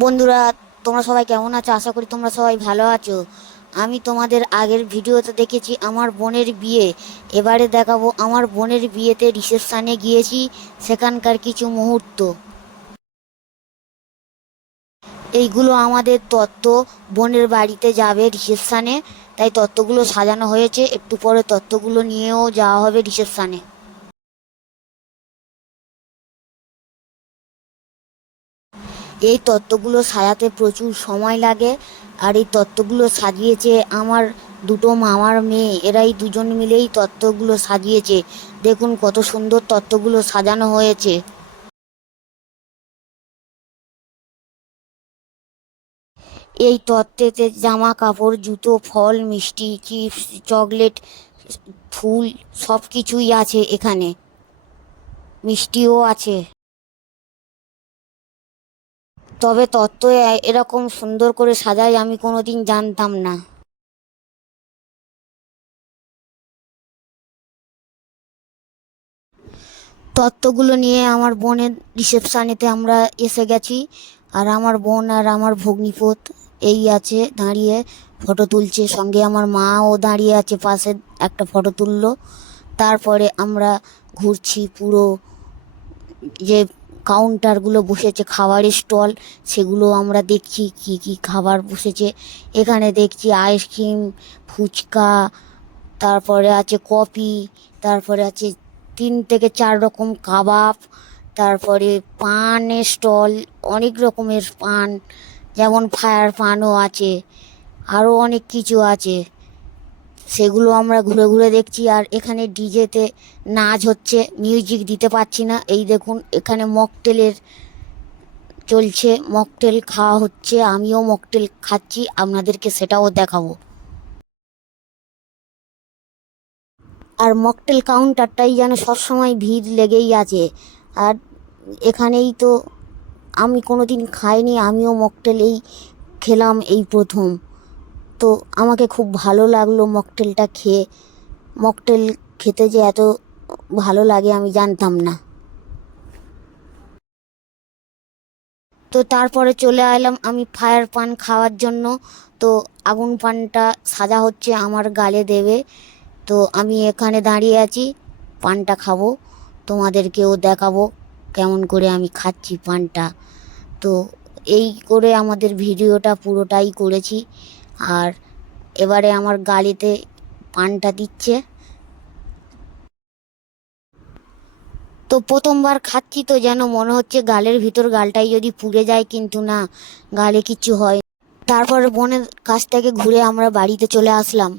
বন্ধুরা, তোমরা সবাই কেমন আছো? আশা করি তোমরা সবাই ভালো আছো। আমি তোমাদের আগের ভিডিওতে দেখেছি আমার বোনের বিয়ে। এবারে দেখাবো আমার বোনের বিয়েতে রিসেপশানে গিয়েছি, সেখানকার কিছু মুহূর্ত। এইগুলো আমাদের তত্ত্ব। বোনের বাড়িতে যাবে রিসেপশানে, তাই তত্ত্বগুলো সাজানো হয়েছে। একটু পরে তত্ত্বগুলো নিয়েও যাওয়া হবে রিসেপশানে। এই তত্ত্বগুলো সাজাতে প্রচুর সময় লাগে আর এই তত্ত্বগুলো সাজিয়েছে আমার দুটো মামার মেয়ে। এরাই দুজন মিলেই তত্ত্বগুলো সাজিয়েছে। দেখুন কত সুন্দর তত্ত্বগুলো সাজানো হয়েছে। এই তত্ত্বেতে জামা কাপড় জুতো, ফল, মিষ্টি, চিপস, চকলেট, ফুল সব কিছুই আছে এখানে। মিষ্টিও আছে। তবে তত্ত্ব এরকম সুন্দর করে সাজায় আমি কোনোদিন জানতাম না। তত্ত্বগুলো নিয়ে আমার বোনের রিসেপশানেতে আমরা এসে গেছি, আর আমার বোন আর আমার ভগ্নিপত এই আছে দাঁড়িয়ে ফটো তুলছে, সঙ্গে আমার মাও দাঁড়িয়ে আছে পাশে একটা ফটো তুললো। তারপরে আমরা ঘুরছি পুরো যে কাউন্টারগুলো বসেছে, খাবারের স্টল সেগুলো আমরা দেখছি কি কি খাবার বসেছে। এখানে দেখছি আইসক্রিম ফুচকা, তারপরে আছে কফি তারপরে আছে তিন থেকে চার রকম কাবাব, তারপরে পানের স্টল অনেক রকমের পান, যেমন ফায়ার পানও আছে আরও অনেক কিছু আছে। সেগুলো আমরা ঘুরে ঘুরে দেখছি আর এখানে ডিজেতে নাচ হচ্ছে মিউজিক দিতে পারছি না। এই দেখুন, এখানে মকটেলের চলছে মকটেল খাওয়া হচ্ছে, আমিও মকটেল খাচ্ছি, আপনাদেরকে সেটাও দেখাবো। আর মকটেল কাউন্টারটাই যেন সবসময় ভিড় লেগেই আছে। আর এখানেই তো আমি কোনো দিন খাইনি, আমিও মকটেল এই খেলাম এই প্রথম। তো আমাকে খুব ভালো লাগল মকটেলটা খেয়ে। মকটেল খেতে যে এত ভালো লাগে আমি জানতাম না। তো তারপরে চলে এলাম আমি ফায়ার পান খাওয়ার জন্য। তো আগুন পানটা সাজা হচ্ছে আমার গালে দেবে। তো আমি এখানে দাঁড়িয়ে আছি, পানটা খাব, তোমাদেরকেও দেখাবো কেমন করে আমি খাচ্ছি পানটা। তো এই করে আমাদের ভিডিওটা পুরোটাই করেছি। আর এবারে আমার গালিতে পানটা দিচ্ছে। তো প্রথমবার খাচ্ছি তো যেন মনে হচ্ছে গালের ভিতর গালটাই যদি পুড়ে যায় কিন্তু না, গালে কিছু হয়। তারপর বোনের কাছ থেকে ঘুরে আমরা বাড়িতে চলে আসলাম।